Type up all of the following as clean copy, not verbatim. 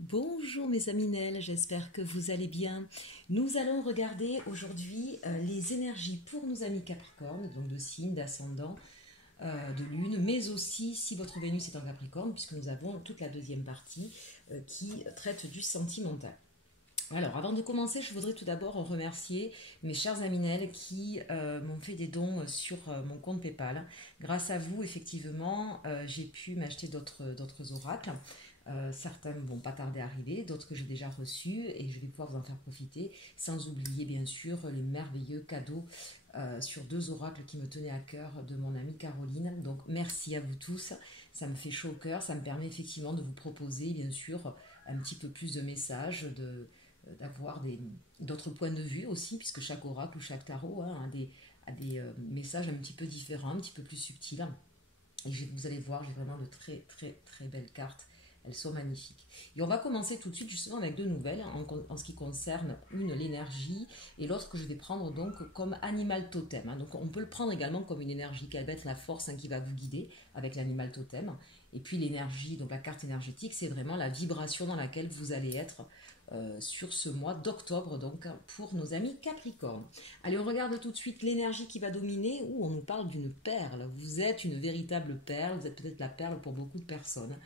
Bonjour mes amis Nel, j'espère que vous allez bien. Nous allons regarder aujourd'hui les énergies pour nos amis Capricorne, donc de signe, d'ascendant, de lune, mais aussi si votre Vénus est en Capricorne, puisque nous avons toute la deuxième partie qui traite du sentimental. Alors, avant de commencer, je voudrais tout d'abord remercier mes chers amis Nel qui m'ont fait des dons sur mon compte PayPal. Grâce à vous, effectivement, j'ai pu m'acheter d'autres oracles. Certains ne vont pas tarder à arriver, d'autres que j'ai déjà reçus et je vais pouvoir vous en faire profiter, sans oublier bien sûr les merveilleux cadeaux sur deux oracles qui me tenaient à cœur de mon amie Caroline. Donc merci à vous tous, ça me fait chaud au cœur, ça me permet effectivement de vous proposer bien sûr un petit peu plus de messages, d'avoir d'autres points de vue aussi, puisque chaque oracle ou chaque tarot a des messages un petit peu différents, un petit peu plus subtils. Et vous allez voir, j'ai vraiment de très très très belles cartes. Elles sont magnifiques. Et on va commencer tout de suite justement avec deux nouvelles en ce qui concerne une l'énergie et l'autre que je vais prendre donc comme animal totem. Donc on peut le prendre également comme une énergie qui va être la force qui va vous guider avec l'animal totem. Et puis l'énergie, donc la carte énergétique, c'est vraiment la vibration dans laquelle vous allez être sur ce mois d'octobre donc pour nos amis Capricorne. Allez, on regarde tout de suite l'énergie qui va dominer où on nous parle d'une perle. Vous êtes une véritable perle, vous êtes peut-être la perle pour beaucoup de personnes.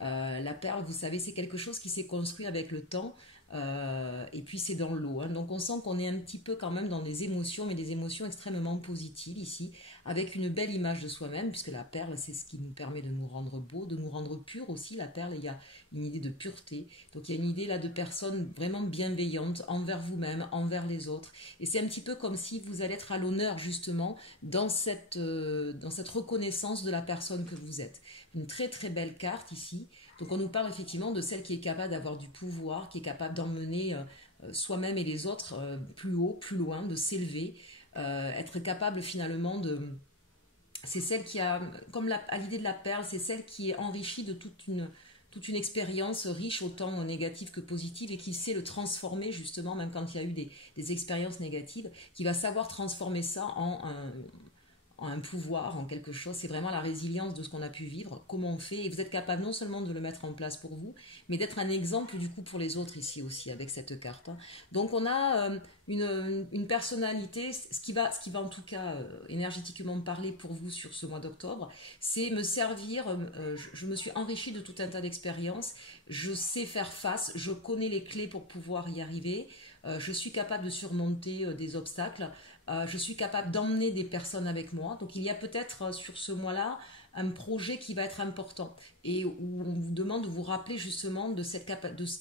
La perle, vous savez, c'est quelque chose qui s'est construit avec le temps et puis c'est dans l'eau. Donc on sent qu'on est un petit peu quand même dans des émotions, mais des émotions extrêmement positives ici, avec une belle image de soi-même, puisque la perle, c'est ce qui nous permet de nous rendre beaux, de nous rendre purs aussi. La perle, il y a une idée de pureté. Donc il y a une idée là de personnes vraiment bienveillantes envers vous-même, envers les autres. Et c'est un petit peu comme si vous allez être à l'honneur justement dans cette reconnaissance de la personne que vous êtes. Une très très belle carte ici. Donc on nous parle effectivement de celle qui est capable d'avoir du pouvoir, qui est capable d'emmener soi-même et les autres plus haut, plus loin, de s'élever, être capable finalement de... C'est celle qui a, comme à l'idée de la perle, c'est celle qui est enrichie de toute une expérience riche autant négative que positive et qui sait le transformer justement, même quand il y a eu des expériences négatives, qui va savoir transformer ça en un pouvoir, en quelque chose. C'est vraiment la résilience de ce qu'on a pu vivre, comment on fait. Et vous êtes capable non seulement de le mettre en place pour vous, mais d'être un exemple du coup pour les autres ici aussi avec cette carte. Donc on a une personnalité, ce qui va en tout cas énergétiquement parler pour vous sur ce mois d'octobre, c'est me servir, je me suis enrichie de tout un tas d'expériences, je sais faire face, je connais les clés pour pouvoir y arriver, je suis capable de surmonter des obstacles, je suis capable d'emmener des personnes avec moi. Donc il y a peut-être sur ce mois-là un projet qui va être important et où on vous demande de vous rappeler justement de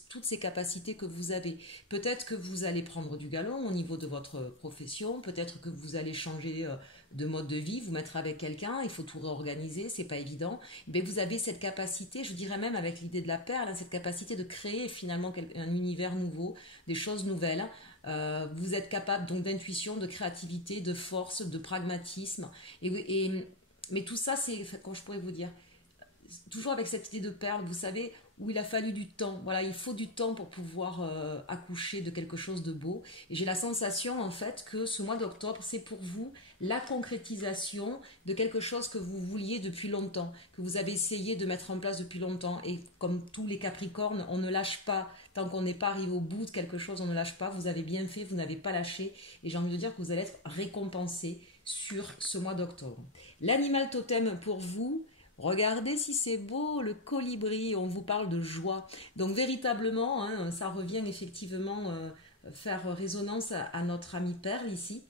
toutes ces capacités que vous avez. Peut-être que vous allez prendre du galon au niveau de votre profession, peut-être que vous allez changer de mode de vie, vous mettre avec quelqu'un, il faut tout réorganiser, c'est pas évident. Mais vous avez cette capacité, je dirais même avec l'idée de la perle, cette capacité de créer finalement un univers nouveau, des choses nouvelles. Vous êtes capable donc d'intuition, de créativité, de force, de pragmatisme. Mais tout ça, c'est, comment je pourrais vous dire, toujours avec cette idée de perle, vous savez, où il a fallu du temps. Voilà, il faut du temps pour pouvoir accoucher de quelque chose de beau. Et j'ai la sensation, en fait, que ce mois d'octobre, c'est pour vous la concrétisation de quelque chose que vous vouliez depuis longtemps, que vous avez essayé de mettre en place depuis longtemps. Et comme tous les Capricornes, on ne lâche pas. Tant qu'on n'est pas arrivé au bout de quelque chose, on ne lâche pas. Vous avez bien fait, vous n'avez pas lâché. Et j'ai envie de dire que vous allez être récompensé sur ce mois d'octobre. L'animal totem pour vous, regardez si c'est beau, le colibri, on vous parle de joie. Donc véritablement, ça revient effectivement faire résonance à notre ami Perle ici.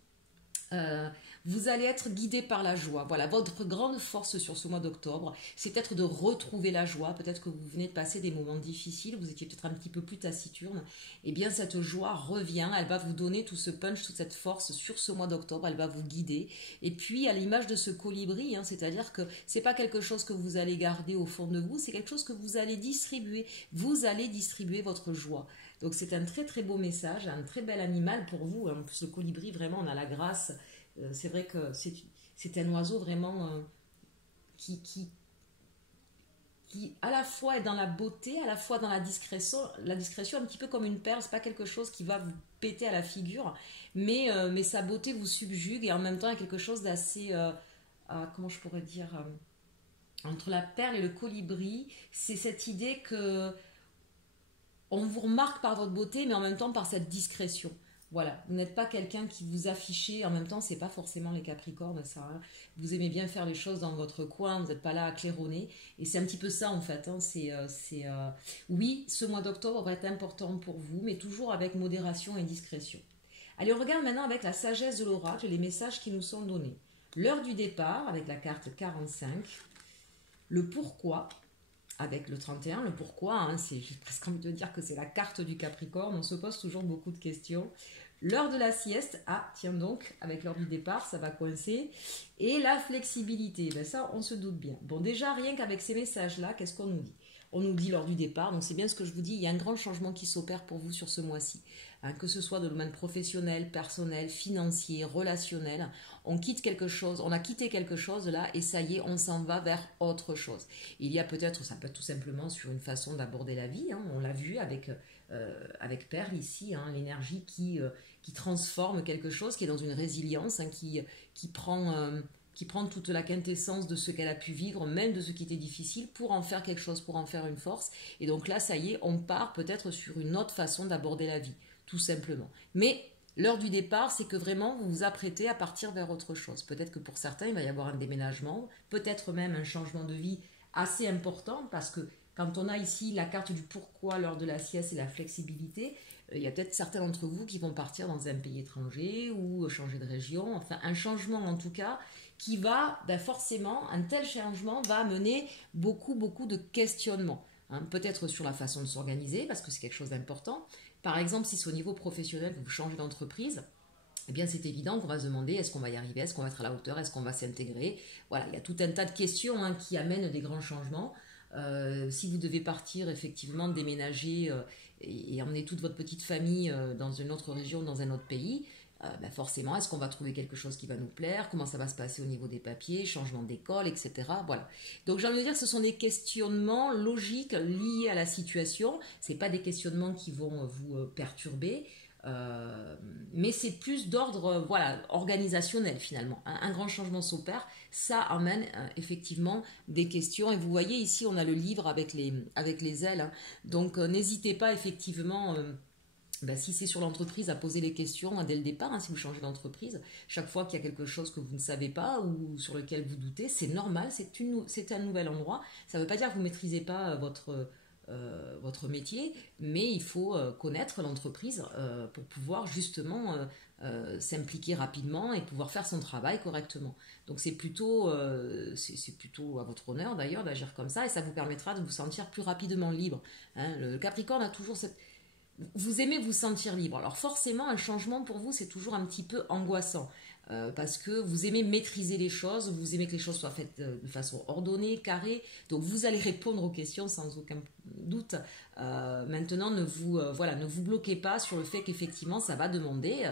Euh, vous allez être guidé par la joie. Voilà, votre grande force sur ce mois d'octobre, c'est peut-être de retrouver la joie. Peut-être que vous venez de passer des moments difficiles, vous étiez peut-être un petit peu plus taciturne. Eh bien, cette joie revient, elle va vous donner tout ce punch, toute cette force sur ce mois d'octobre, elle va vous guider. Et puis, à l'image de ce colibri, c'est-à-dire que c'est pas quelque chose que vous allez garder au fond de vous, c'est quelque chose que vous allez distribuer. Vous allez distribuer votre joie. Donc c'est un très très beau message, un très bel animal pour vous. En plus, le colibri, vraiment, on a la grâce. C'est vrai que c'est un oiseau vraiment qui à la fois est dans la beauté, à la fois dans la discrétion un petit peu comme une perle. C'est pas quelque chose qui va vous péter à la figure, mais sa beauté vous subjugue et en même temps il y a quelque chose d'assez, comment je pourrais dire, entre la perle et le colibri, c'est cette idée que On vous remarque par votre beauté, mais en même temps par cette discrétion. Voilà, vous n'êtes pas quelqu'un qui vous affichez, en même temps, c'est pas forcément les Capricornes, ça. Hein. Vous aimez bien faire les choses dans votre coin, vous n'êtes pas là à claironner. Et c'est un petit peu ça, en fait. Hein. Oui, ce mois d'octobre va être important pour vous, mais toujours avec modération et discrétion. Allez, on regarde maintenant avec la sagesse de l'oracle les messages qui nous sont donnés. L'heure du départ, avec la carte 45. Le pourquoi, avec le 31, le pourquoi, hein, j'ai presque envie de dire que c'est la carte du Capricorne, on se pose toujours beaucoup de questions. L'heure de la sieste, ah tiens donc, avec l'heure du départ, ça va coincer. Et la flexibilité, ben ça on se doute bien. Bon déjà, rien qu'avec ces messages-là, qu'est-ce qu'on nous dit? On nous dit l'heure du départ, donc c'est bien ce que je vous dis, il y a un grand changement qui s'opère pour vous sur ce mois-ci. Hein, que ce soit de domaine professionnel, personnel, financier, relationnel, on quitte quelque chose, on a quitté quelque chose là et ça y est, on s'en va vers autre chose. Il y a peut-être, ça peut être tout simplement sur une façon d'aborder la vie, hein, on l'a vu avec Perle ici, hein, l'énergie qui transforme quelque chose, qui est dans une résilience, hein, qui prend toute la quintessence de ce qu'elle a pu vivre, même de ce qui était difficile, pour en faire quelque chose, pour en faire une force. Et donc là, ça y est, on part peut-être sur une autre façon d'aborder la vie, tout simplement. Mais l'heure du départ, c'est que vraiment vous vous apprêtez à partir vers autre chose. Peut-être que pour certains, il va y avoir un déménagement, peut-être même un changement de vie assez important, parce que quand on a ici la carte du pourquoi, l'heure de la sieste et la flexibilité, il y a peut-être certains d'entre vous qui vont partir dans un pays étranger ou changer de région, enfin un changement en tout cas qui va, ben forcément, un tel changement va amener beaucoup de questionnements. Hein, peut-être sur la façon de s'organiser, parce que c'est quelque chose d'important. Par exemple, si c'est au niveau professionnel que vous changez d'entreprise, eh bien c'est évident qu'on va se demander est-ce qu'on va y arriver, est-ce qu'on va être à la hauteur, est-ce qu'on va s'intégrer. Voilà, il y a tout un tas de questions hein, qui amènent des grands changements. Si vous devez partir, effectivement, déménager et emmener toute votre petite famille dans une autre région, dans un autre pays, ben forcément, est-ce qu'on va trouver quelque chose qui va nous plaire? Comment ça va se passer au niveau des papiers, changement d'école, etc. Voilà. Donc j'ai envie de dire que ce sont des questionnements logiques liés à la situation. Ce pas des questionnements qui vont vous perturber. Mais c'est plus d'ordre voilà, organisationnel finalement. Un grand changement s'opère, ça amène effectivement des questions. Et vous voyez ici, on a le livre avec les ailes. Hein. Donc n'hésitez pas effectivement, ben, si c'est sur l'entreprise, à poser les questions hein, dès le départ. Hein, si vous changez d'entreprise, chaque fois qu'il y a quelque chose que vous ne savez pas ou sur lequel vous doutez, c'est normal, c'est un nouvel endroit. Ça ne veut pas dire que vous ne maîtrisez pas votre métier, mais il faut connaître l'entreprise pour pouvoir justement s'impliquer rapidement et pouvoir faire son travail correctement. Donc c'est plutôt à votre honneur d'ailleurs d'agir comme ça et ça vous permettra de vous sentir plus rapidement libre. Hein, le Capricorne a toujours cette... Vous aimez vous sentir libre. Alors forcément, un changement pour vous, c'est toujours un petit peu angoissant. Parce que vous aimez maîtriser les choses, vous aimez que les choses soient faites de façon ordonnée, carrée. Donc vous allez répondre aux questions sans aucun doute. Maintenant, ne vous bloquez pas sur le fait qu'effectivement, ça va demander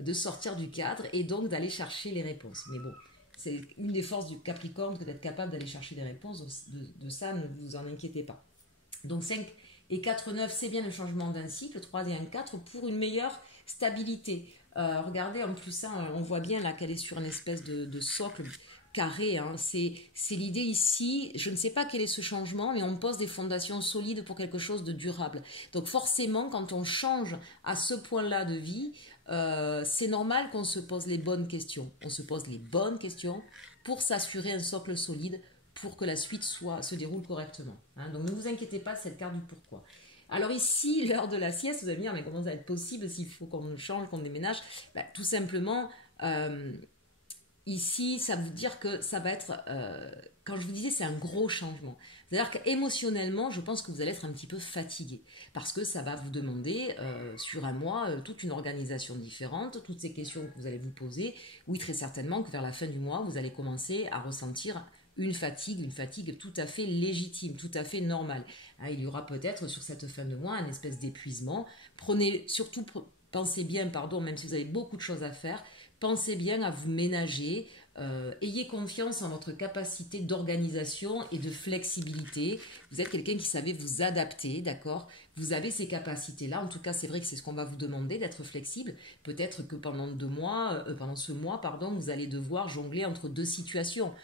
de sortir du cadre et donc d'aller chercher les réponses. Mais bon, c'est une des forces du Capricorne que d'être capable d'aller chercher des réponses. De ça, ne vous en inquiétez pas. Donc 5 et 4, 9, c'est bien le changement d'un cycle, 3 et 1, 4, pour une meilleure stabilité. Regardez, en plus, hein, on voit bien là qu'elle est sur une espèce de socle carré. Hein. C'est l'idée ici, je ne sais pas quel est ce changement, mais on pose des fondations solides pour quelque chose de durable. Donc forcément, quand on change à ce point-là de vie, c'est normal qu'on se pose les bonnes questions. On se pose les bonnes questions pour s'assurer un socle solide, pour que la suite se déroule correctement. Hein. Donc ne vous inquiétez pas de cette carte du pourquoi. Alors ici, l'heure de la sieste, vous allez me dire, mais comment ça va être possible s'il faut qu'on change, qu'on déménage? Ben, tout simplement, ici, ça veut dire que ça va être, quand je vous disais, c'est un gros changement. C'est-à-dire qu'émotionnellement, je pense que vous allez être un petit peu fatigué, parce que ça va vous demander, sur un mois, toute une organisation différente, toutes ces questions que vous allez vous poser. Oui, très certainement que vers la fin du mois, vous allez commencer à ressentir une fatigue tout à fait légitime, tout à fait normale. Hein, il y aura peut-être sur cette fin de mois un espèce d'épuisement. Pensez bien, même si vous avez beaucoup de choses à faire, pensez bien à vous ménager. Ayez confiance en votre capacité d'organisation et de flexibilité. Vous êtes quelqu'un qui savait vous adapter, d'accord? Vous avez ces capacités-là. En tout cas, c'est vrai que c'est ce qu'on va vous demander, d'être flexible. Peut-être que pendant ce mois, vous allez devoir jongler entre deux situations.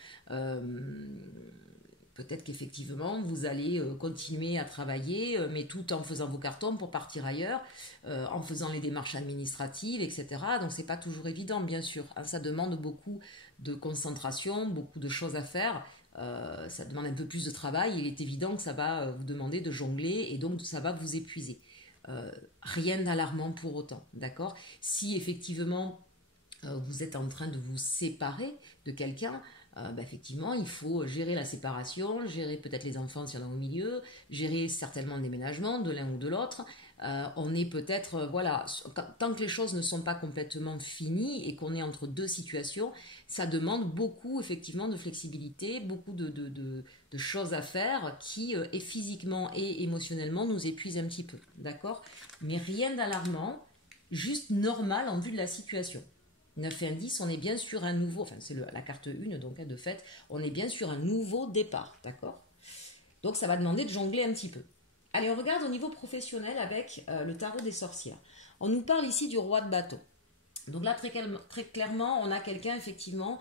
peut-être qu'effectivement, vous allez continuer à travailler, mais tout en faisant vos cartons pour partir ailleurs, en faisant les démarches administratives, etc. Donc, c'est pas toujours évident, bien sûr. Hein, ça demande beaucoup de concentration, beaucoup de choses à faire. Ça demande un peu plus de travail. Il est évident que ça va vous demander de jongler et donc ça va vous épuiser. Rien d'alarmant pour autant, d'accord? Si effectivement vous êtes en train de vous séparer de quelqu'un, effectivement, il faut gérer la séparation, gérer peut-être les enfants s'il y en a au milieu, gérer certainement le déménagement de l'un ou de l'autre. On est peut-être, voilà, tant que les choses ne sont pas complètement finies et qu'on est entre deux situations, ça demande beaucoup, effectivement, de flexibilité, beaucoup de choses à faire qui, et physiquement et émotionnellement, nous épuisent un petit peu, d'accord? Mais rien d'alarmant, juste normal en vue de la situation. 9 et 10, on est bien sur un nouveau, enfin c'est la carte 1, donc de fait, on est bien sur un nouveau départ, d'accord? Donc ça va demander de jongler un petit peu. Allez, on regarde au niveau professionnel avec le tarot des sorcières. On nous parle ici du roi de bâton. Donc là, très clairement, on a quelqu'un effectivement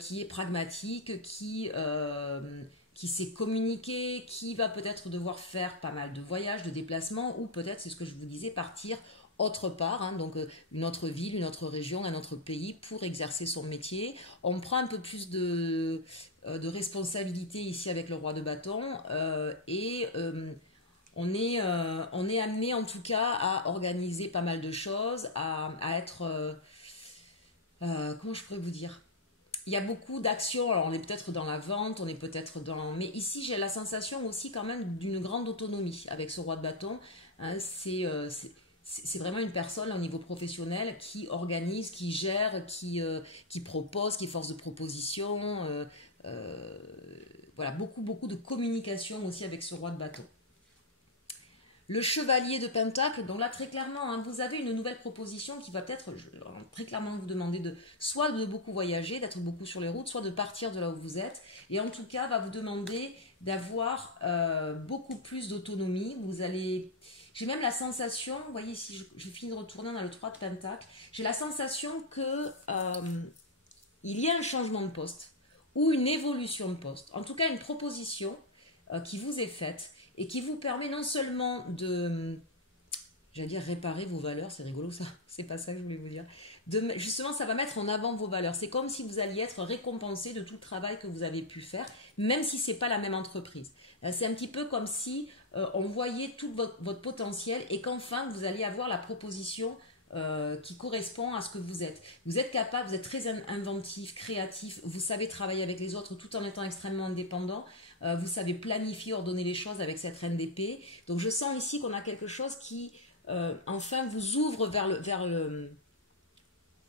qui est pragmatique, qui sait communiquer, qui va peut-être devoir faire pas mal de voyages, de déplacements, ou peut-être, c'est ce que je vous disais, partir autre part, hein, donc une autre ville, une autre région, un autre pays pour exercer son métier. On prend un peu plus de responsabilité ici avec le roi de bâton et on est amené en tout cas à organiser pas mal de choses, à être, comment je pourrais vous dire, il y a beaucoup d'actions, alors on est peut-être dans la vente, on est peut-être dans... Mais ici j'ai la sensation aussi quand même d'une grande autonomie avec ce roi de bâton, hein, c'est vraiment une personne au niveau professionnel qui organise, qui gère, qui propose, qui est force de proposition, voilà, beaucoup de communication aussi avec ce roi de bâton. Le chevalier de Pentacle, donc là très clairement, hein, vous avez une nouvelle proposition qui va peut-être très clairement vous demander soit de beaucoup voyager, d'être beaucoup sur les routes, soit de partir de là où vous êtes, et en tout cas va vous demander d'avoir beaucoup plus d'autonomie. Vous allez... J'ai même la sensation, vous voyez ici, je finis de retourner dans le 3 de Pentacle, j'ai la sensation que il y a un changement de poste ou une évolution de poste, en tout cas une proposition qui vous est faite et qui vous permet non seulement de, j'allais dire réparer vos valeurs, c'est rigolo ça, c'est pas ça que je voulais vous dire, justement ça va mettre en avant vos valeurs, c'est comme si vous alliez être récompensé de tout le travail que vous avez pu faire, même si c'est pas la même entreprise. C'est un petit peu comme si on voyait tout votre potentiel et qu'enfin vous allez avoir la proposition qui correspond à ce que vous êtes. Vous êtes capable, vous êtes très inventif, créatif, vous savez travailler avec les autres tout en étant extrêmement indépendant, vous savez planifier, ordonner les choses avec cette reine d'épée. Donc je sens ici qu'on a quelque chose qui enfin vous ouvre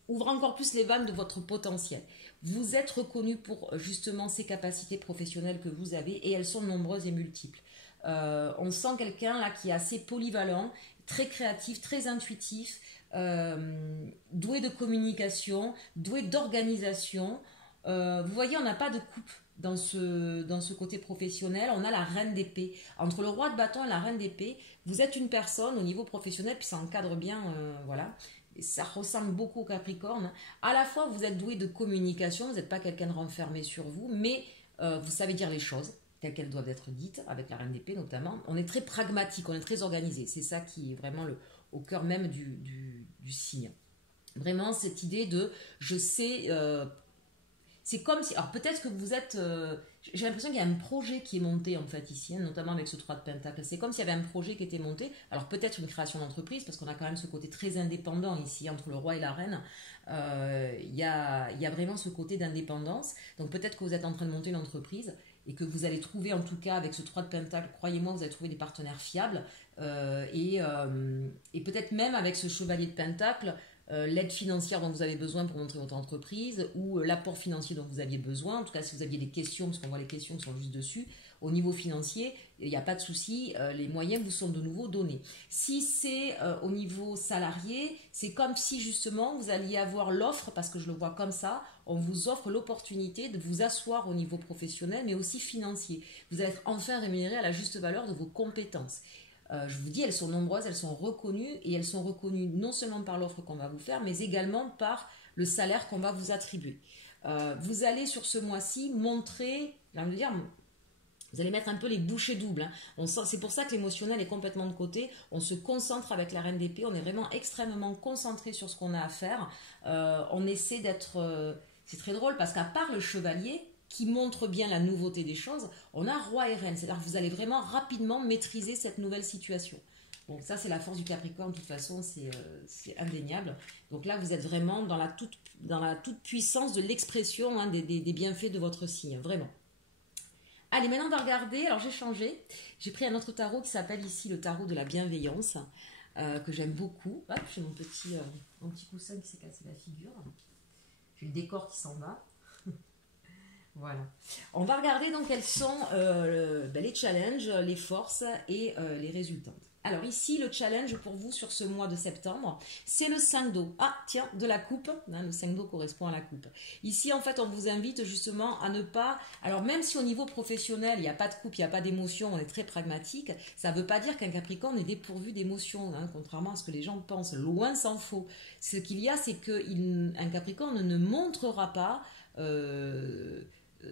ouvre encore plus les vannes de votre potentiel. Vous êtes reconnu pour justement ces capacités professionnelles que vous avez et elles sont nombreuses et multiples. On sent quelqu'un là qui est assez polyvalent, très créatif, très intuitif, doué de communication, doué d'organisation. Vous voyez, on n'a pas de coupe dans ce côté professionnel. On a la reine d'épée. Entre le roi de bâton et la reine d'épée, vous êtes une personne au niveau professionnel, puis ça encadre bien, voilà. Et ça ressemble beaucoup au Capricorne. À la fois, vous êtes doué de communication, vous n'êtes pas quelqu'un de renfermé sur vous, mais vous savez dire les choses telles qu'elles doivent être dites, avec la reine d'épée notamment. On est très pragmatique, on est très organisé. C'est ça qui est vraiment au cœur même du signe. Vraiment, cette idée de je sais... c'est comme si... Alors peut-être que vous êtes... j'ai l'impression qu'il y a un projet qui est monté en fait ici, hein, notamment avec ce 3 de Pentacle. C'est comme s'il y avait un projet qui était monté. Alors peut-être une création d'entreprise, parce qu'on a quand même ce côté très indépendant ici, entre le roi et la reine. Il y a vraiment ce côté d'indépendance. Donc peut-être que vous êtes en train de monter une entreprise et que vous allez trouver, en tout cas avec ce 3 de Pentacle, croyez-moi, vous allez trouver des partenaires fiables. Et peut-être même avec ce chevalier de Pentacle, l'aide financière dont vous avez besoin pour montrer votre entreprise ou l'apport financier dont vous aviez besoin. En tout cas, si vous aviez des questions, parce qu'on voit les questions qui sont juste dessus, au niveau financier, il n'y a pas de souci, les moyens vous sont de nouveau donnés. Si c'est au niveau salarié, c'est comme si justement vous alliez avoir l'offre, parce que je le vois comme ça, on vous offre l'opportunité de vous asseoir au niveau professionnel, mais aussi financier. Vous allez être enfin rémunéré à la juste valeur de vos compétences. Je vous dis, elles sont nombreuses, elles sont reconnues, et elles sont reconnues non seulement par l'offre qu'on va vous faire, mais également par le salaire qu'on va vous attribuer. Vous allez sur ce mois-ci montrer, là, dire, Vous allez mettre un peu les bouchées doubles. Hein. C'est pour ça que l'émotionnel est complètement de côté. On se concentre avec la reine d'épée. On est vraiment extrêmement concentré sur ce qu'on a à faire. On essaie d'être... c'est très drôle parce qu'à part le chevalier, qui montre bien la nouveauté des choses, on a roi et reine. C'est-à-dire que vous allez vraiment rapidement maîtriser cette nouvelle situation. Donc ça, c'est la force du Capricorne. De toute façon, c'est indéniable. Donc là, vous êtes vraiment dans la toute puissance de l'expression, hein, des bienfaits de votre signe. Vraiment. Allez, maintenant on va regarder, alors j'ai changé, j'ai pris un autre tarot qui s'appelle ici le tarot de la bienveillance, que j'aime beaucoup. Hop, j'ai mon petit coussin qui s'est cassé la figure, j'ai le décor qui s'en va. Voilà. On va regarder donc quels sont les challenges, les forces et les résultats. Alors ici, le challenge pour vous sur ce mois de septembre, c'est le 5 d'eau. Ah, tiens, de la coupe. Hein, le 5 d'eau correspond à la coupe. Ici, en fait, on vous invite justement à ne pas... Alors, même si au niveau professionnel, il n'y a pas de coupe, il n'y a pas d'émotion, on est très pragmatique, ça ne veut pas dire qu'un Capricorne est dépourvu d'émotion, hein, contrairement à ce que les gens pensent. Loin s'en faut. Ce qu'il y a, c'est qu'un Capricorne ne montrera pas...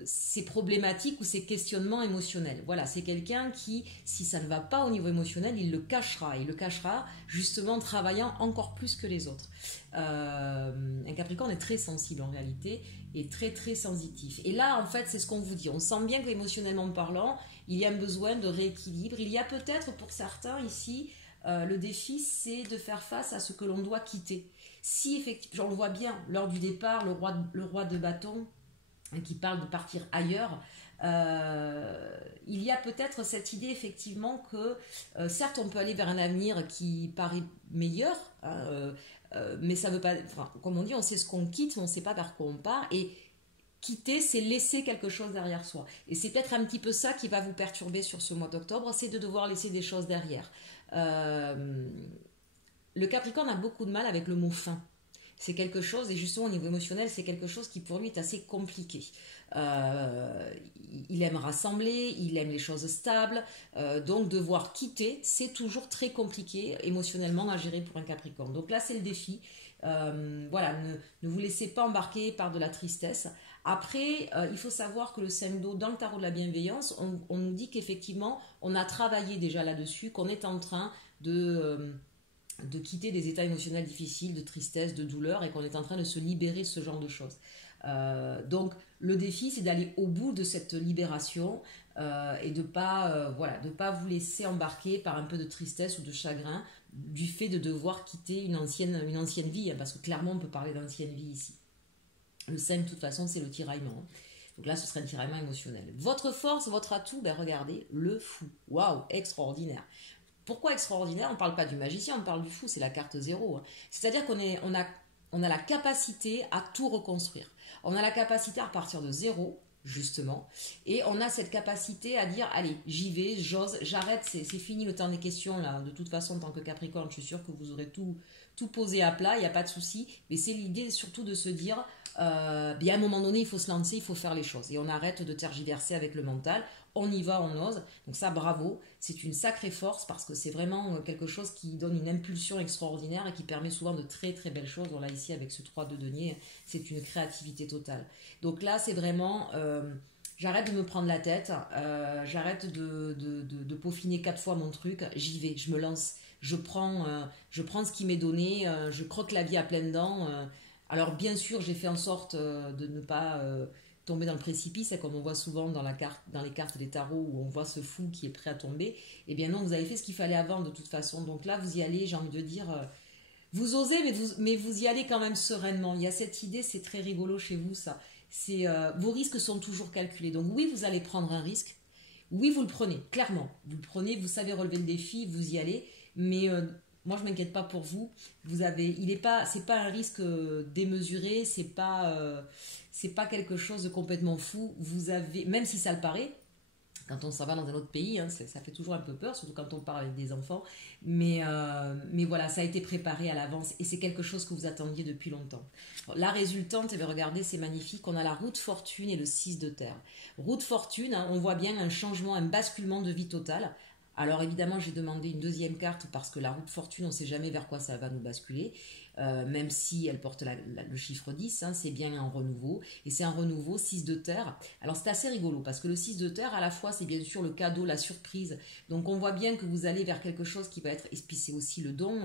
ses problématiques ou ses questionnements émotionnels. Voilà, c'est quelqu'un qui, si ça ne va pas au niveau émotionnel, il le cachera. Il le cachera justement en travaillant encore plus que les autres. Un Capricorne est très sensible en réalité et très très sensitif. Et là, en fait, c'est ce qu'on vous dit. On sent bien qu'émotionnellement parlant, il y a un besoin de rééquilibre. Il y a peut-être pour certains ici, le défi, c'est de faire face à ce que l'on doit quitter. Si effectivement, on le voit bien, lors du départ, le roi de bâton, qui parle de partir ailleurs, il y a peut-être cette idée effectivement que certes on peut aller vers un avenir qui paraît meilleur, hein, mais ça veut pas, enfin, comme on dit, on sait ce qu'on quitte, mais on ne sait pas vers quoi on part, et quitter, c'est laisser quelque chose derrière soi. Et c'est peut-être un petit peu ça qui va vous perturber sur ce mois d'octobre, c'est de devoir laisser des choses derrière. Le Capricorne a beaucoup de mal avec le mot fin. C'est quelque chose, et justement au niveau émotionnel, c'est quelque chose qui pour lui est assez compliqué. Il aime rassembler, il aime les choses stables, donc devoir quitter, c'est toujours très compliqué émotionnellement à gérer pour un Capricorne. Donc là, c'est le défi. Voilà, ne vous laissez pas embarquer par de la tristesse. Après, il faut savoir que le 5 d'eau, dans le tarot de la bienveillance, on nous dit qu'effectivement, on a travaillé déjà là-dessus, qu'on est en train de quitter des états émotionnels difficiles, de tristesse, de douleur, et qu'on est en train de se libérer de ce genre de choses. Donc le défi, c'est d'aller au bout de cette libération et de pas vous laisser embarquer par un peu de tristesse ou de chagrin du fait de devoir quitter une ancienne vie, hein, parce que clairement on peut parler d'ancienne vie ici. Le 5 de toute façon c'est le tiraillement. Donc là ce serait un tiraillement émotionnel. Votre force, votre atout, ben regardez, le fou. Waouh, extraordinaire. Pourquoi extraordinaire? On ne parle pas du magicien, on parle du fou, c'est la carte 0. Hein. C'est-à-dire qu'on a la capacité à tout reconstruire. On a la capacité à repartir de zéro, justement, et on a cette capacité à dire, allez, j'y vais, j'ose, j'arrête, c'est fini le temps des questions, là. De toute façon, en tant que Capricorne, je suis sûre que vous aurez tout posé à plat, il n'y a pas de souci, mais c'est l'idée surtout de se dire, bien à un moment donné, il faut se lancer, il faut faire les choses, et on arrête de tergiverser avec le mental. On y va, on ose. Donc ça, bravo. C'est une sacrée force parce que c'est vraiment quelque chose qui donne une impulsion extraordinaire et qui permet souvent de très très belles choses. On l'a ici avec ce 3 de denier. C'est une créativité totale. Donc là, c'est vraiment... j'arrête de me prendre la tête. J'arrête de peaufiner 4 fois mon truc. J'y vais, je me lance. Je prends ce qui m'est donné. Je croque la vie à pleines dents. Alors bien sûr, j'ai fait en sorte de ne pas... tomber dans le précipice, comme on voit souvent dans les cartes des tarots où on voit ce fou qui est prêt à tomber. Eh bien non, vous avez fait ce qu'il fallait avant de toute façon. Donc là, vous y allez, j'ai envie de dire, vous osez, mais vous y allez quand même sereinement. Il y a cette idée, c'est très rigolo chez vous ça. Vos risques sont toujours calculés. Donc oui, vous allez prendre un risque. Oui, vous le prenez, clairement. Vous le prenez, vous savez relever le défi, vous y allez. Mais moi, je m'inquiète pas pour vous. C'est pas un risque démesuré, c'est pas quelque chose de complètement fou. Vous avez, même si ça le paraît, quand on s'en va dans un autre pays, hein, ça fait toujours un peu peur, surtout quand on parle avec des enfants. Mais voilà, ça a été préparé à l'avance et c'est quelque chose que vous attendiez depuis longtemps. La résultante, regardez, c'est magnifique. On a la roue de fortune et le 6 de terre. Roue de fortune, hein, on voit bien un changement, un basculement de vie totale. Alors évidemment, j'ai demandé une deuxième carte parce que la roue de fortune, on ne sait jamais vers quoi ça va nous basculer. Même si elle porte le chiffre 10, hein, c'est bien un renouveau. Et c'est un renouveau 6 de terre. Alors c'est assez rigolo parce que le 6 de terre, à la fois, c'est bien sûr le cadeau, la surprise. Donc on voit bien que vous allez vers quelque chose qui va être... Et puis c'est aussi le don,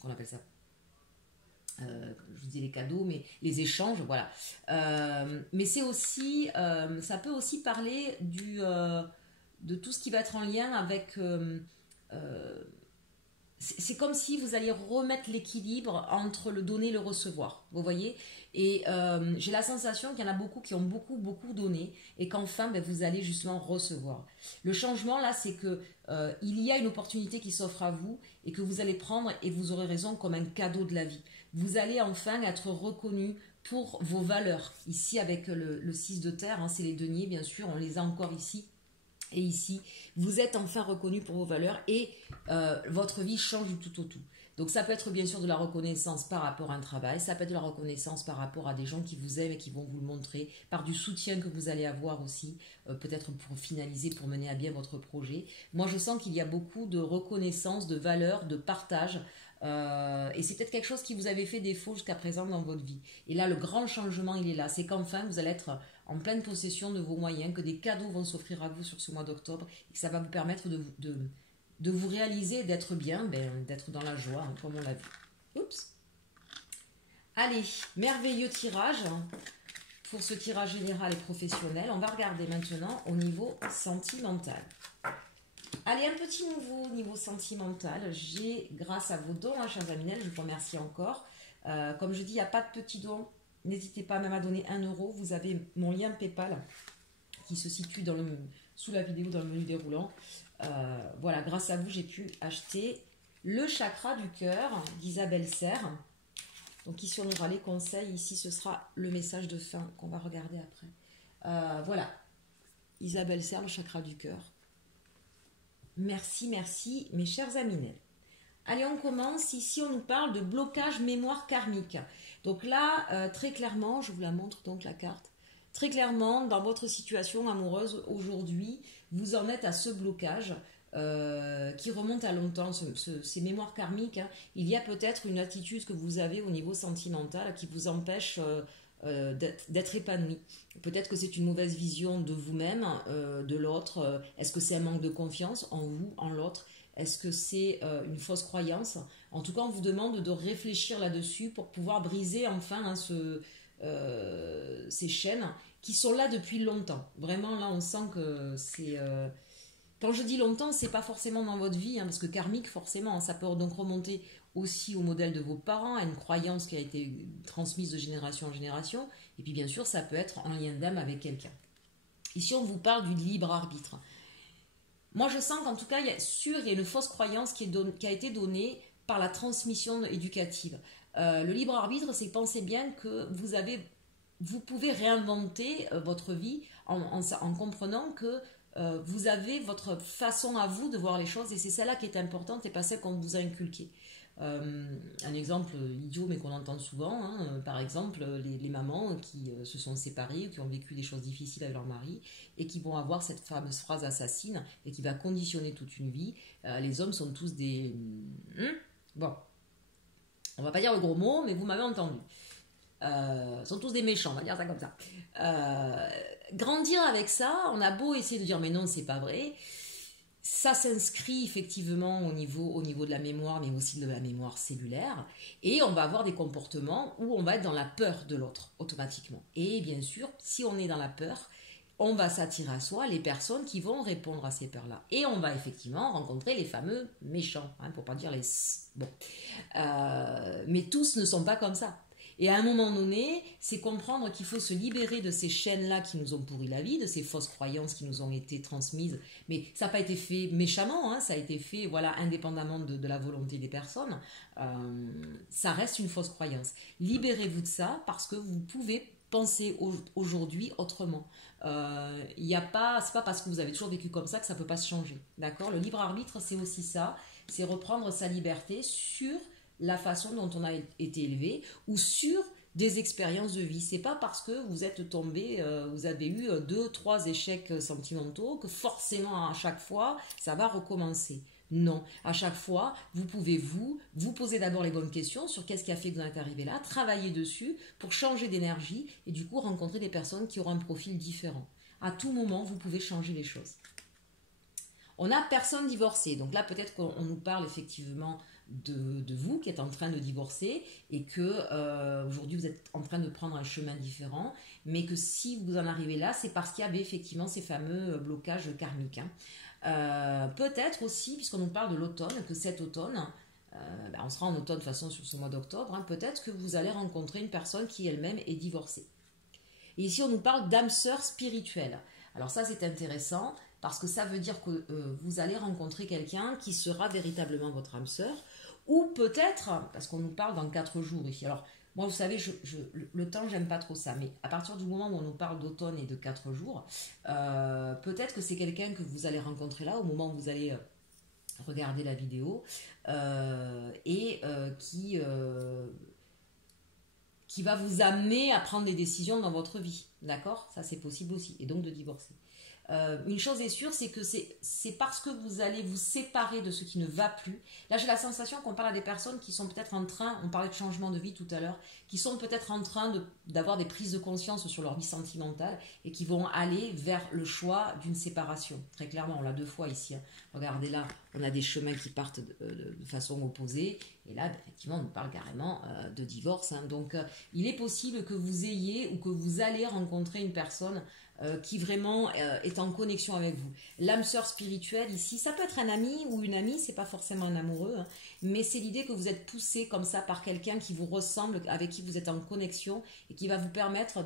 qu'on appelle ça, je dis les cadeaux, mais les échanges, voilà. Mais c'est aussi... ça peut aussi parler de tout ce qui va être en lien avec... c'est comme si vous alliez remettre l'équilibre entre le donner et le recevoir, vous voyez. Et j'ai la sensation qu'il y en a beaucoup qui ont beaucoup donné et qu'enfin ben, vous allez justement recevoir. Le changement là, c'est que il y a une opportunité qui s'offre à vous et que vous allez prendre, et vous aurez raison, comme un cadeau de la vie. Vous allez enfin être reconnu pour vos valeurs. Ici avec le 6 de terre, hein, c'est les deniers bien sûr, on les a encore ici. Et ici, vous êtes enfin reconnu pour vos valeurs et votre vie change du tout au tout. Donc ça peut être bien sûr de la reconnaissance par rapport à un travail, ça peut être de la reconnaissance par rapport à des gens qui vous aiment et qui vont vous le montrer, par du soutien que vous allez avoir aussi, peut-être pour finaliser, pour mener à bien votre projet. Moi je sens qu'il y a beaucoup de reconnaissance, de valeur, de partage, et c'est peut-être quelque chose qui vous avait fait défaut jusqu'à présent dans votre vie. Et là le grand changement il est là, c'est qu'enfin vous allez être en pleine possession de vos moyens, que des cadeaux vont s'offrir à vous sur ce mois d'octobre et que ça va vous permettre de vous réaliser, d'être bien, d'être dans la joie, hein, comme on l'a vu. Oups. Allez, merveilleux tirage pour ce tirage général et professionnel. On va regarder maintenant au niveau sentimental. Allez, un petit nouveau niveau sentimental. J'ai, grâce à vos dons, hein, chers amis, je vous remercie encore. Comme je dis, il n'y a pas de petits dons. N'hésitez pas même à donner 1 euro. Vous avez mon lien PayPal qui se situe sous la vidéo dans le menu déroulant. Voilà, grâce à vous, j'ai pu acheter le chakra du cœur d'Isabelle Serre. Donc ici, on aura les conseils. Ici, ce sera le message de fin qu'on va regarder après. Voilà, Isabelle Serre, le chakra du cœur. Merci, merci, mes chers amis. Allez, on commence. Ici, on nous parle de blocage mémoire karmique. Donc là, très clairement, je vous la montre donc la carte. Très clairement, dans votre situation amoureuse aujourd'hui, vous en êtes à ce blocage qui remonte à longtemps, ces mémoires karmiques. Hein. Il y a peut-être une attitude que vous avez au niveau sentimental qui vous empêche d'être épanoui. Peut-être que c'est une mauvaise vision de vous-même, de l'autre. Est-ce que c'est un manque de confiance en vous, en l'autre ? Est-ce que c'est une fausse croyance? En tout cas, on vous demande de réfléchir là-dessus pour pouvoir briser enfin hein, ces chaînes qui sont là depuis longtemps. Vraiment, là, on sent que c'est... Quand je dis longtemps, c'est pas forcément dans votre vie, hein, parce que karmique, forcément, ça peut donc remonter aussi au modèle de vos parents, à une croyance qui a été transmise de génération en génération. Et puis, bien sûr, ça peut être en lien d'âme avec quelqu'un. Ici, on vous parle du libre arbitre. Moi, je sens qu'en tout cas, il y a une fausse croyance qui a été donnée par la transmission éducative. Le libre arbitre, c'est penser bien que vous pouvez réinventer votre vie en comprenant que vous avez votre façon à vous de voir les choses et c'est celle-là qui est importante et pas celle qu'on vous a inculquée. Un exemple idiot mais qu'on entend souvent, hein, par exemple les mamans qui se sont séparées ou qui ont vécu des choses difficiles avec leur mari et qui vont avoir cette fameuse phrase assassine et qui va conditionner toute une vie. Les hommes sont tous des... Bon, on va pas dire le gros mot mais vous m'avez entendu. Sont tous des méchants, on va dire ça comme ça. Grandir avec ça, on a beau essayer de dire mais non c'est pas vrai, ça s'inscrit effectivement au niveau de la mémoire, mais aussi de la mémoire cellulaire, et on va avoir des comportements où on va être dans la peur de l'autre automatiquement. Et bien sûr, si on est dans la peur, on va s'attirer à soi les personnes qui vont répondre à ces peurs-là. Et on va effectivement rencontrer les fameux méchants, hein, pour pas dire les... Bon. Mais tous ne sont pas comme ça. Et à un moment donné, c'est comprendre qu'il faut se libérer de ces chaînes-là qui nous ont pourri la vie, de ces fausses croyances qui nous ont été transmises. Mais ça n'a pas été fait méchamment, hein, ça a été fait voilà, indépendamment de la volonté des personnes. Ça reste une fausse croyance. Libérez-vous de ça parce que vous pouvez penser aujourd'hui autrement. C'est pas parce que vous avez toujours vécu comme ça que ça ne peut pas se changer. D'accord ? Le libre arbitre, c'est aussi ça. C'est reprendre sa liberté sur... la façon dont on a été élevé ou sur des expériences de vie. C'est pas parce que vous êtes tombé, vous avez eu 2, 3 échecs sentimentaux que forcément à chaque fois ça va recommencer. Non, à chaque fois, vous pouvez vous poser d'abord les bonnes questions sur qu'est-ce qui a fait que vous en êtes arrivé là, travailler dessus pour changer d'énergie et du coup rencontrer des personnes qui auront un profil différent. À tout moment, vous pouvez changer les choses. On a personne divorcée, donc là peut-être qu'on nous parle effectivement de vous qui êtes en train de divorcer et que aujourd'hui vous êtes en train de prendre un chemin différent, mais que si vous en arrivez là, c'est parce qu'il y avait effectivement ces fameux blocages karmiques. Peut-être aussi, puisqu'on nous parle de l'automne, que cet automne, on sera en automne de toute façon sur ce mois d'octobre, peut-être que vous allez rencontrer une personne qui elle-même est divorcée. Et ici on nous parle d'âme sœur spirituelle. Alors ça c'est intéressant parce que ça veut dire que vous allez rencontrer quelqu'un qui sera véritablement votre âme sœur, ou peut-être, parce qu'on nous parle dans 4 jours ici. Alors moi vous savez, le temps j'aime pas trop ça, mais à partir du moment où on nous parle d'automne et de 4 jours, peut-être que c'est quelqu'un que vous allez rencontrer là, au moment où vous allez regarder la vidéo, qui va vous amener à prendre des décisions dans votre vie, d'accord? Ça c'est possible aussi, et donc de divorcer. Une chose est sûre, c'est que c'est parce que vous allez vous séparer de ce qui ne va plus. Là, j'ai la sensation qu'on parle à des personnes qui sont peut-être en train, on parlait de changement de vie tout à l'heure, qui sont peut-être en train d'avoir des prises de conscience sur leur vie sentimentale et qui vont aller vers le choix d'une séparation. Très clairement, on l'a 2 fois ici. Regardez là, on a des chemins qui partent de façon opposée. Et là, effectivement, on nous parle carrément de divorce. Donc, il est possible que vous ayez ou que vous allez rencontrer une personne qui vraiment est en connexion avec vous. L'âme sœur spirituelle ici, ça peut être un ami ou une amie, c'est pas forcément un amoureux, mais c'est l'idée que vous êtes poussé comme ça par quelqu'un qui vous ressemble, avec qui vous êtes en connexion et qui va vous permettre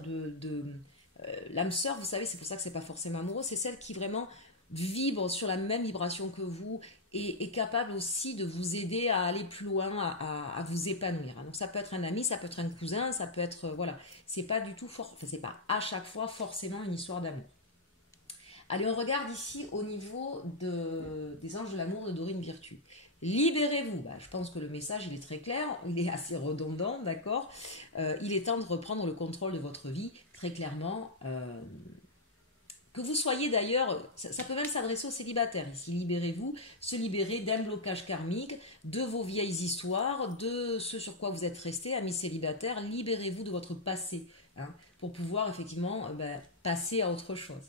l'âme sœur, vous savez, c'est pour ça que c'est pas forcément amoureux, c'est celle qui vraiment vibre sur la même vibration que vous et est capable aussi de vous aider à aller plus loin, à vous épanouir. Donc ça peut être un ami, ça peut être un cousin, ça peut être voilà, c'est pas du tout c'est pas à chaque fois forcément une histoire d'amour. Allez, on regarde ici au niveau des anges de l'amour de Dorine Virtue. Libérez-vous. Je pense que le message il est très clair, il est assez redondant, d'accord. Il est temps de reprendre le contrôle de votre vie, très clairement. Que vous soyez d'ailleurs, ça peut même s'adresser aux célibataires ici, libérez-vous, se libérer d'un blocage karmique, de vos vieilles histoires, de ce sur quoi vous êtes resté, amis célibataires, libérez-vous de votre passé, pour pouvoir effectivement passer à autre chose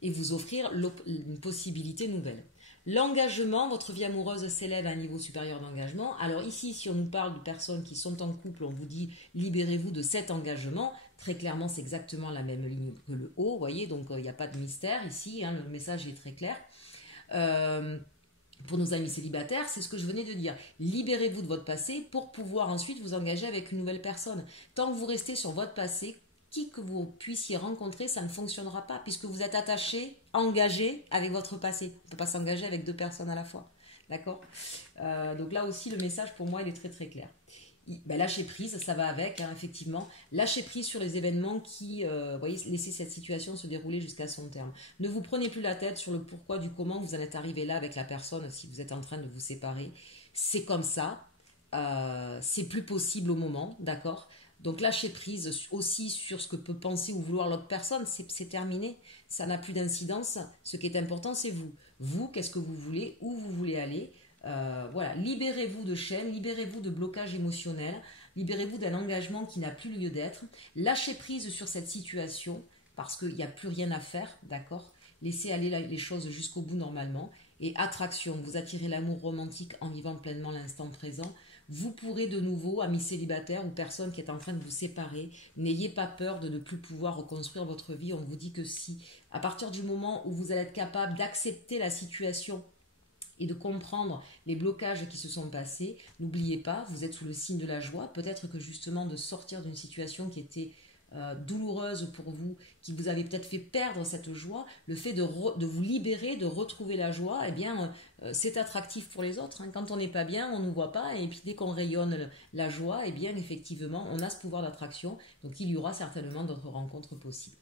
et vous offrir une possibilité nouvelle. L'engagement, votre vie amoureuse s'élève à un niveau supérieur d'engagement. Alors ici, si on nous parle de personnes qui sont en couple, on vous dit libérez-vous de cet engagement. Très clairement, c'est exactement la même ligne que le haut, vous voyez, donc il n'y a pas de mystère ici, le message est très clair. Pour nos amis célibataires, c'est ce que je venais de dire. Libérez-vous de votre passé pour pouvoir ensuite vous engager avec une nouvelle personne. Tant que vous restez sur votre passé, qui que vous puissiez rencontrer, ça ne fonctionnera pas, puisque vous êtes attaché, engagé avec votre passé. On ne peut pas s'engager avec 2 personnes à la fois. D'accord ? Donc là aussi, le message pour moi, il est très très clair. Lâcher prise, ça va avec, effectivement. Lâcher prise sur les événements qui, voyez, laisser cette situation se dérouler jusqu'à son terme. Ne vous prenez plus la tête sur le pourquoi du comment vous en êtes arrivé là avec la personne si vous êtes en train de vous séparer. C'est comme ça. C'est plus possible au moment, d'accord ? Donc lâcher prise aussi sur ce que peut penser ou vouloir l'autre personne, c'est terminé. Ça n'a plus d'incidence. Ce qui est important, c'est vous. Vous, qu'est-ce que vous voulez, où vous voulez aller. Voilà, libérez-vous de chaînes, libérez-vous de blocages émotionnels, libérez-vous d'un engagement qui n'a plus lieu d'être, lâchez prise sur cette situation parce qu'il n'y a plus rien à faire, d'accord ? Laissez aller les choses jusqu'au bout normalement. Et attraction, vous attirez l'amour romantique en vivant pleinement l'instant présent. Vous pourrez de nouveau, amis célibataires ou personnes qui est en train de vous séparer, n'ayez pas peur de ne plus pouvoir reconstruire votre vie. On vous dit que si, à partir du moment où vous allez être capable d'accepter la situation et de comprendre les blocages qui se sont passés, n'oubliez pas, vous êtes sous le signe de la joie. Peut-être que justement de sortir d'une situation qui était douloureuse pour vous, qui vous avait peut-être fait perdre cette joie, le fait de vous libérer, de retrouver la joie, eh bien, c'est attractif pour les autres. Quand on n'est pas bien, on ne nous voit pas, et puis dès qu'on rayonne la joie, eh bien, effectivement, on a ce pouvoir d'attraction, donc il y aura certainement d'autres rencontres possibles.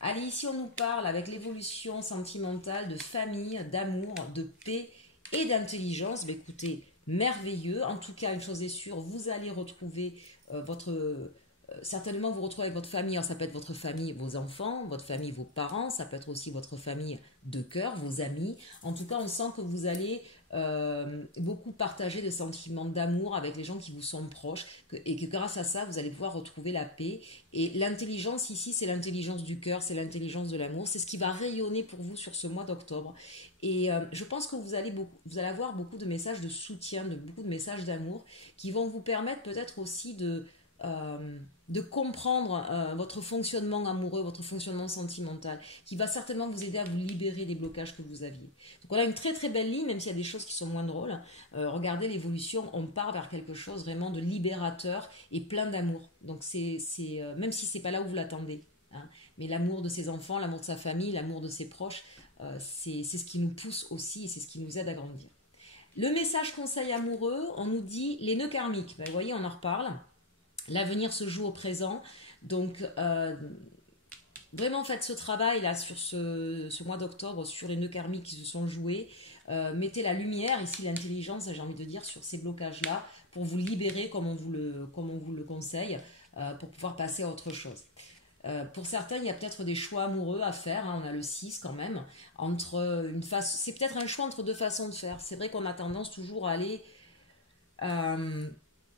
Allez, ici on nous parle avec l'évolution sentimentale de famille, d'amour, de paix et d'intelligence. Écoutez, merveilleux. En tout cas, une chose est sûre, vous allez retrouver votre certainement vous retrouvez avec votre famille. Alors, ça peut être votre famille, vos enfants, votre famille, vos parents, ça peut être aussi votre famille de cœur, vos amis. En tout cas, on sent que vous allez beaucoup partager des sentiments d'amour avec les gens qui vous sont proches et que grâce à ça, vous allez pouvoir retrouver la paix. Et l'intelligence ici, c'est l'intelligence du cœur, c'est l'intelligence de l'amour. C'est ce qui va rayonner pour vous sur ce mois d'octobre. Et je pense que vous allez avoir beaucoup de messages de soutien, beaucoup de messages d'amour qui vont vous permettre peut-être aussi de comprendre votre fonctionnement amoureux, votre fonctionnement sentimental, qui va certainement vous aider à vous libérer des blocages que vous aviez. Donc on a une très très belle ligne, même s'il y a des choses qui sont moins drôles. Regardez l'évolution, on part vers quelque chose vraiment de libérateur et plein d'amour. Donc même si c'est pas là où vous l'attendez, hein, mais l'amour de ses enfants, l'amour de sa famille, l'amour de ses proches, c'est ce qui nous pousse aussi et c'est ce qui nous aide à grandir. Le message conseil amoureux, on nous dit les nœuds karmiques. Ben, vous voyez, on en reparle. L'avenir se joue au présent. Donc, vraiment faites ce travail là sur ce mois d'octobre, sur les nœuds karmiques qui se sont joués. Mettez la lumière, ici l'intelligence, j'ai envie de dire, sur ces blocages-là, pour vous libérer comme on vous le conseille, pour pouvoir passer à autre chose. Pour certains, il y a peut-être des choix amoureux à faire, hein, on a le 6 quand même, c'est peut-être un choix entre deux façons de faire. C'est vrai qu'on a tendance toujours à aller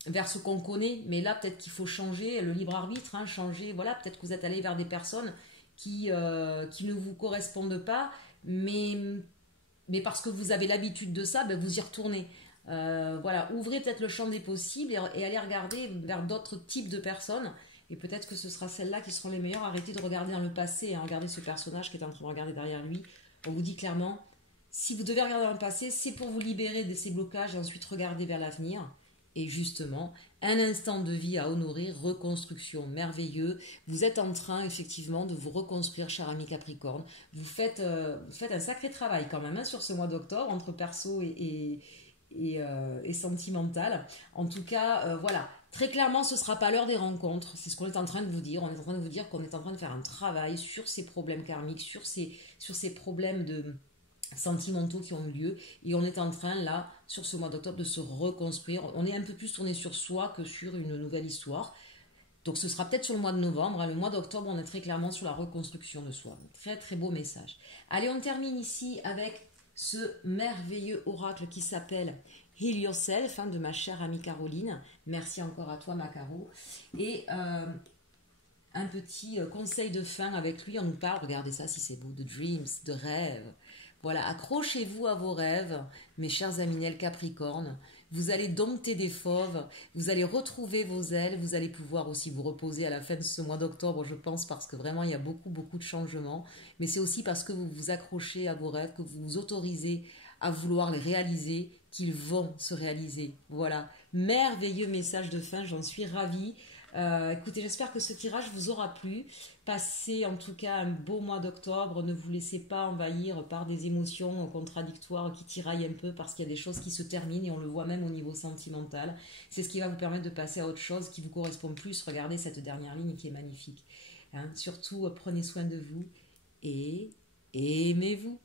vers ce qu'on connaît, mais là peut-être qu'il faut changer le libre arbitre, hein, changer, voilà, peut-être que vous êtes allé vers des personnes qui ne vous correspondent pas, mais parce que vous avez l'habitude de ça, ben vous y retournez. Voilà, ouvrez peut-être le champ des possibles et allez regarder vers d'autres types de personnes. Et peut-être que ce sera celles-là qui seront les meilleures. Arrêtez de regarder dans le passé, hein, regardez ce personnage qui est en train de regarder derrière lui. On vous dit clairement, si vous devez regarder dans le passé, c'est pour vous libérer de ces blocages et ensuite regarder vers l'avenir. Et justement, un instant de vie à honorer, reconstruction, merveilleux. Vous êtes en train effectivement de vous reconstruire, cher ami Capricorne. Vous faites un sacré travail quand même, hein, sur ce mois d'octobre, entre perso et sentimental. En tout cas, voilà. Très clairement, ce ne sera pas l'heure des rencontres. C'est ce qu'on est en train de vous dire. On est en train de vous dire qu'on est en train de faire un travail sur ces problèmes karmiques, sur ces problèmes sentimentaux qui ont eu lieu. Et on est en train, là, sur ce mois d'octobre, de se reconstruire. On est un peu plus tourné sur soi que sur une nouvelle histoire. Donc ce sera peut-être sur le mois de novembre. Hein. Le mois d'octobre, on est très clairement sur la reconstruction de soi. Très très beau message. Allez, on termine ici avec ce merveilleux oracle qui s'appelle Heal Yourself, hein, de ma chère amie Caroline. Merci encore à toi, ma Caro. Et un petit conseil de fin avec lui. On nous parle, regardez ça si c'est beau, de dreams, de rêves. Voilà, accrochez-vous à vos rêves, mes chers Aminel Capricorne. Vous allez dompter des fauves, vous allez retrouver vos ailes, vous allez pouvoir aussi vous reposer à la fin de ce mois d'octobre, je pense, parce que vraiment, il y a beaucoup, beaucoup de changements. Mais c'est aussi parce que vous vous accrochez à vos rêves, que vous vous autorisez à vouloir les réaliser, qu'ils vont se réaliser. Voilà, merveilleux message de fin, j'en suis ravie. Écoutez, j'espère que ce tirage vous aura plu. Passez en tout cas un beau mois d'octobre. Ne vous laissez pas envahir par des émotions contradictoires qui tiraillent un peu, parce qu'il y a des choses qui se terminent et on le voit même au niveau sentimental. C'est ce qui va vous permettre de passer à autre chose qui vous correspond plus. Regardez cette dernière ligne qui est magnifique. Hein, surtout, prenez soin de vous et aimez-vous.